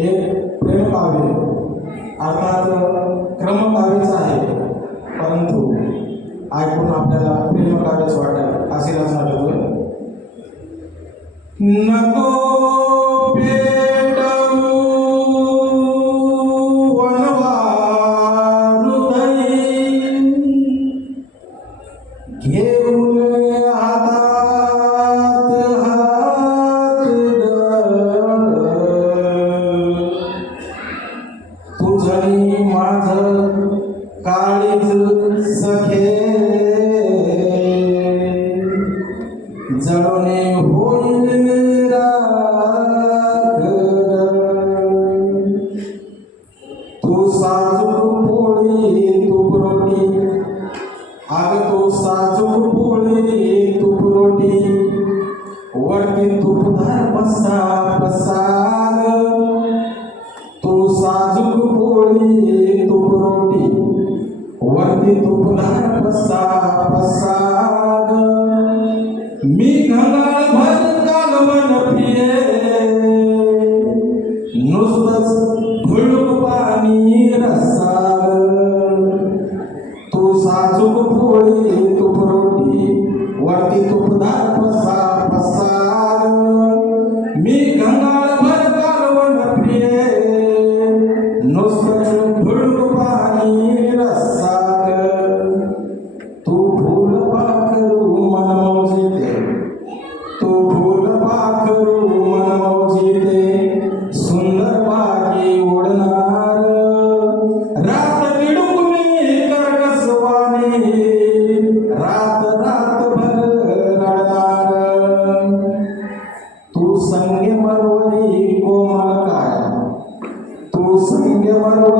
एक प्रेमकाव्य अर्थात क्रमकाव्यच आहे. परंतु ऐकून आपल्याला प्रेमकाव्यच वाटेल असे रचना नको पेटवू वनवारुदै तुझनी माझ काळीच सखे वरती बसा मी घंगाळ भर कालवण पिये नुसतंच भुळूक पाणी रसाळ तू साजूक पोळी तूप रोटी वरती तुपदार पसा पसार मी गंगाळ भर कालवण प्रिय नुसतं O sangue amargo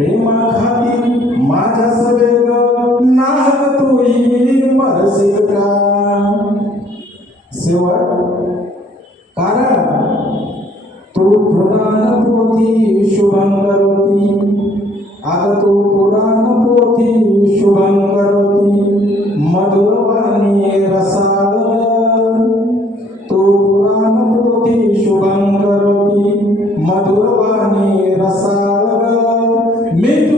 प्रेमाखाली माझ्या सवेग नाहक तूही मरशील का शेवट कारण तू पुराण पोथी शुभं करोती अग तू पुराण पोथी शुभं mais